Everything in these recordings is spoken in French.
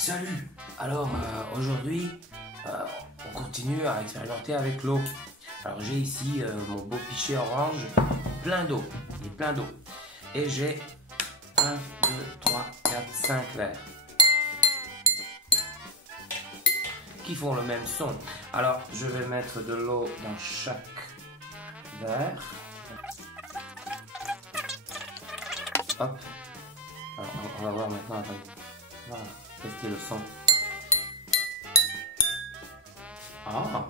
Salut! Alors aujourd'hui, on continue à expérimenter avec l'eau. Alors j'ai ici mon beau pichet orange, plein d'eau, il est plein d'eau. Et j'ai 1, 2, 3, 4, 5 verres qui font le même son. Alors je vais mettre de l'eau dans chaque verre. Hop. Alors on va voir maintenant, attendez. Voilà, tester le son. Ah!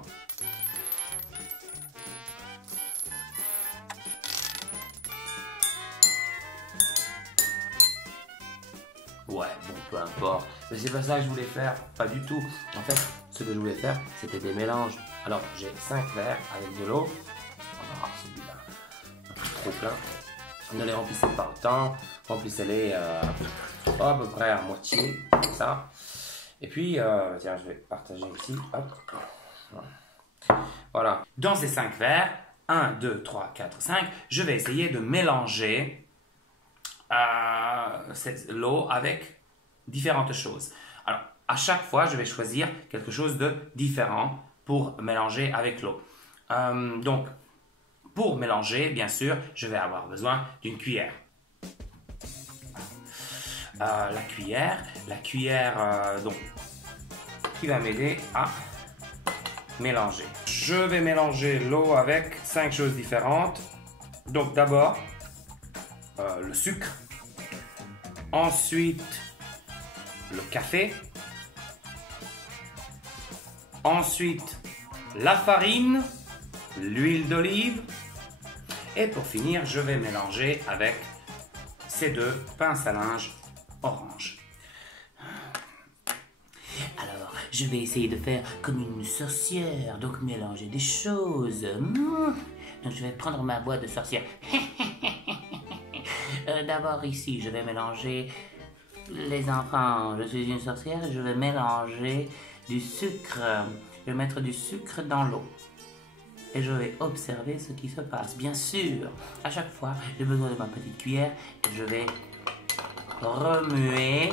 Ouais, bon, peu importe. Mais c'est pas ça que je voulais faire, pas du tout. En fait, ce que je voulais faire, c'était des mélanges. Alors, j'ai 5 verres avec de l'eau. On va voir celui-là. Un peu trop plein. Ne les remplissez pas autant. Remplissez-les à peu près à moitié, comme ça. Et puis, tiens, je vais partager ici. Hop. Voilà. Dans ces 5 verres, 1, 2, 3, 4, 5, je vais essayer de mélanger l'eau avec différentes choses. Alors, à chaque fois, je vais choisir quelque chose de différent pour mélanger avec l'eau. Donc, pour mélanger, bien sûr, je vais avoir besoin d'une cuillère. La cuillère donc, qui va m'aider à mélanger. Je vais mélanger l'eau avec 5 choses différentes. Donc, d'abord, le sucre, ensuite le café, ensuite la farine, l'huile d'olive et pour finir je vais mélanger avec ces 2 pinces à linge orange. Alors, je vais essayer de faire comme une sorcière, donc mélanger des choses. Donc je vais prendre ma voix de sorcière. D'abord ici, je vais mélanger les enfants. Je suis une sorcière et je vais mélanger du sucre. Je vais mettre du sucre dans l'eau. Et je vais observer ce qui se passe. Bien sûr, à chaque fois, j'ai besoin de ma petite cuillère et je vais remuer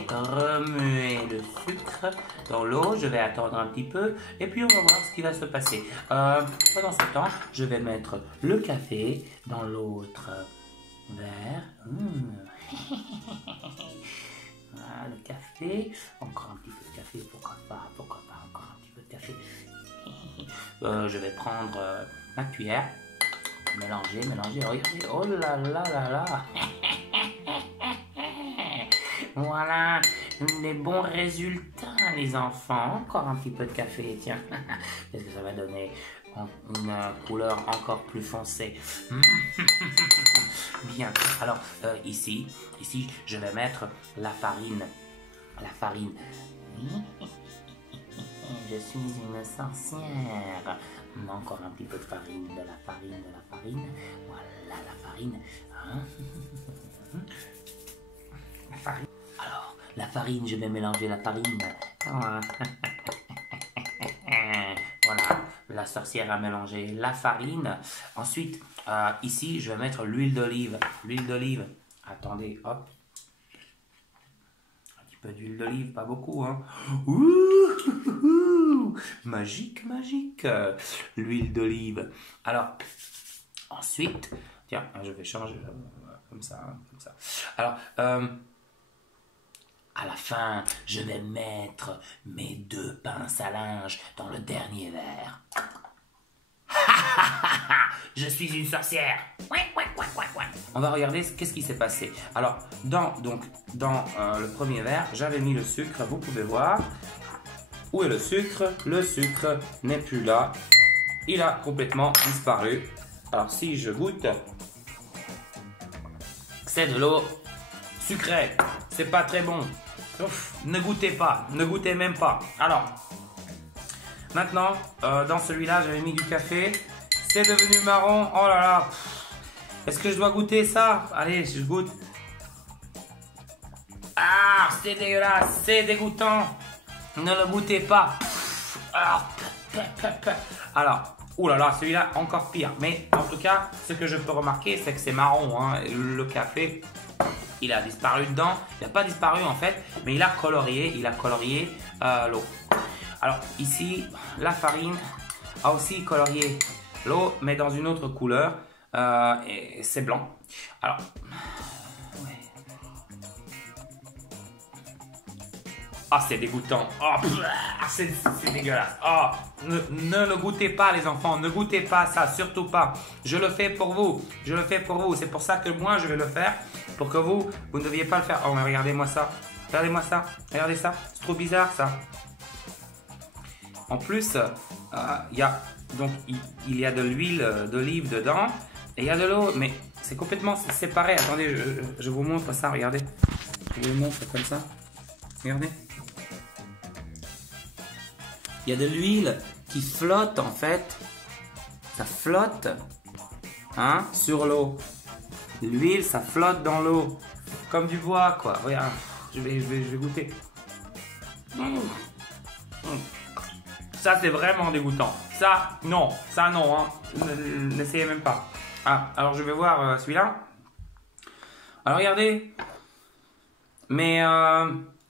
le sucre dans l'eau. Je vais attendre un petit peu et puis on va voir ce qui va se passer. Pendant ce temps, je vais mettre le café dans l'autre verre. Voilà, le café. Encore un petit peu de café, pourquoi pas, encore un petit peu de café. Je vais prendre ma cuillère, mélanger, regardez, oh là là là là. Voilà, des bons résultats les enfants. Encore un petit peu de café, tiens. Est-ce que ça va donner une couleur encore plus foncée? Bien, alors ici, je vais mettre la farine. Je suis une sorcière. Encore un petit peu de farine, de la farine. Voilà la farine. La farine. Alors, la farine, je vais mélanger la farine. Voilà, la sorcière a mélangé la farine. Ensuite, ici, je vais mettre l'huile d'olive. Attendez, hop. Un petit peu d'huile d'olive, pas beaucoup, hein. Magique. L'huile d'olive. Alors, ensuite, tiens, je vais changer comme ça. Alors, à la fin, je vais mettre mes 2 pinces à linge dans le dernier verre. Je suis une sorcière. On va regarder qu'est-ce qui s'est passé. Alors, dans le premier verre, j'avais mis le sucre. Vous pouvez voir. Où est le sucre? Le sucre n'est plus là. Il a complètement disparu. Alors, si je goûte, c'est de l'eau sucrée. C'est pas très bon. Ouf, ne goûtez pas, ne goûtez même pas. Alors, maintenant, dans celui-là, j'avais mis du café. C'est devenu marron. Oh là là. Est-ce que je dois goûter ça? Allez, je goûte. Ah, c'est dégueulasse, c'est dégoûtant. Ne le goûtez pas. Alors, oulala, celui-là encore pire. Mais en tout cas, ce que je peux remarquer, c'est que c'est marron, hein. Le café il a disparu dedans. Il n'a pas disparu en fait, mais il a colorié l'eau. Alors ici, la farine a aussi colorié l'eau, mais dans une autre couleur, et c'est blanc. Alors, ouais. Ah, c'est dégoûtant. Oh, c'est dégueulasse. Oh, ne le goûtez pas, les enfants. Ne goûtez pas ça, surtout pas. Je le fais pour vous. Je le fais pour vous. C'est pour ça que moi, je vais le faire. Pour que vous ne deviez pas le faire. Oh, mais regardez-moi ça. Regardez-moi ça. Regardez ça. C'est trop bizarre, ça. En plus, il y a de l'huile d'olive dedans. Et il y a de l'eau. Mais c'est complètement séparé. Attendez, je vous montre ça. Regardez. Je vous montre comme ça. Regardez. Il y a de l'huile qui flotte en fait. Ça flotte sur l'eau. L'huile, ça flotte dans l'eau. Comme du bois, quoi. Regarde, je vais goûter. Ça, c'est vraiment dégoûtant. Ça, non. Ça, non. N'essayez même pas. Ah, alors je vais voir celui-là. Alors, regardez.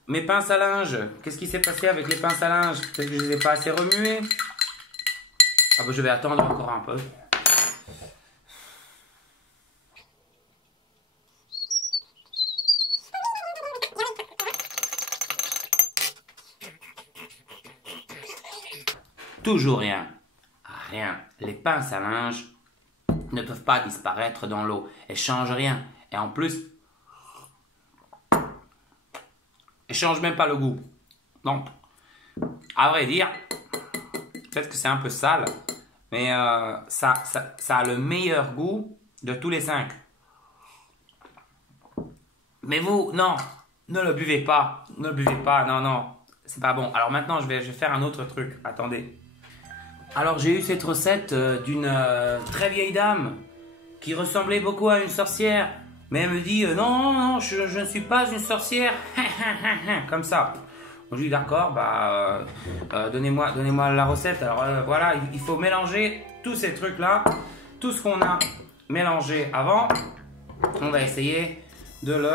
Mes pinces à linge, qu'est-ce qui s'est passé avec les pinces à linge? Peut-être que je ne les ai pas assez remuées. Ah bah je vais attendre encore un peu. Toujours rien. Rien. Les pinces à linge ne peuvent pas disparaître dans l'eau. Elles changent rien. Et en plus, elles changent même pas le goût. Donc, à vrai dire, peut-être que c'est un peu sale, mais ça a le meilleur goût de tous les 5. Mais vous, non, ne le buvez pas. Ne le buvez pas, non, c'est pas bon. Alors maintenant, je vais faire un autre truc. Attendez. Alors, j'ai eu cette recette d'une très vieille dame qui ressemblait beaucoup à une sorcière. Mais elle me dit, non, je ne suis pas une sorcière. Comme ça. Je lui dis, d'accord, bah, donnez-moi la recette. Alors voilà, il faut mélanger tous ces trucs-là. Tout ce qu'on a mélangé avant, on va essayer de le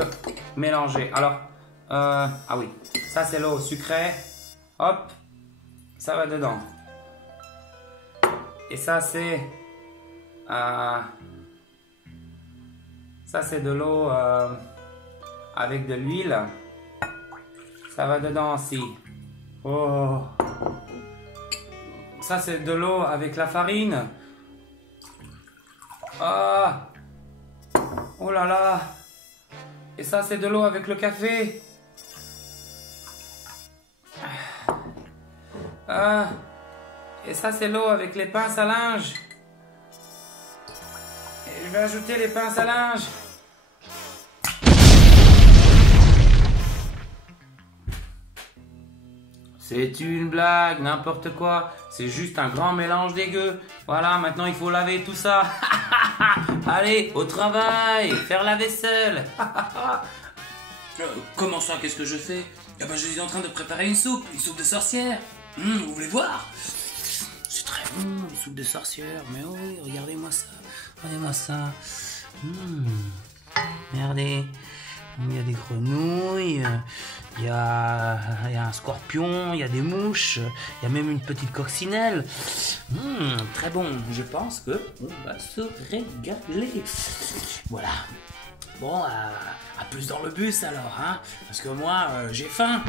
mélanger. Alors, ah oui, ça c'est l'eau sucrée. Hop, ça va dedans. Et ça c'est... ça c'est de l'eau avec de l'huile. Ça va dedans aussi. Oh. Ça c'est de l'eau avec la farine. Ah. Oh là là. Et ça c'est de l'eau avec le café. Ah. Et ça c'est l'eau avec les pinces à linge. Et je vais ajouter les pinces à linge. C'est une blague, n'importe quoi. C'est juste un grand mélange dégueu. Voilà, maintenant il faut laver tout ça. Allez, au travail, faire la vaisselle. Comment ça, qu'est-ce que je fais? Eh ben, je suis en train de préparer une soupe de sorcière. Vous voulez voir? C'est très bon, une soupe de sorcière. Mais oui, regardez-moi ça. Regardez-moi ça. Regardez. Il y a des grenouilles, il y a un scorpion, il y a des mouches, il y a même une petite coccinelle. Très bon, je pense que on va se régaler. Voilà. Bon, à plus dans le bus alors, hein, parce que moi, j'ai faim.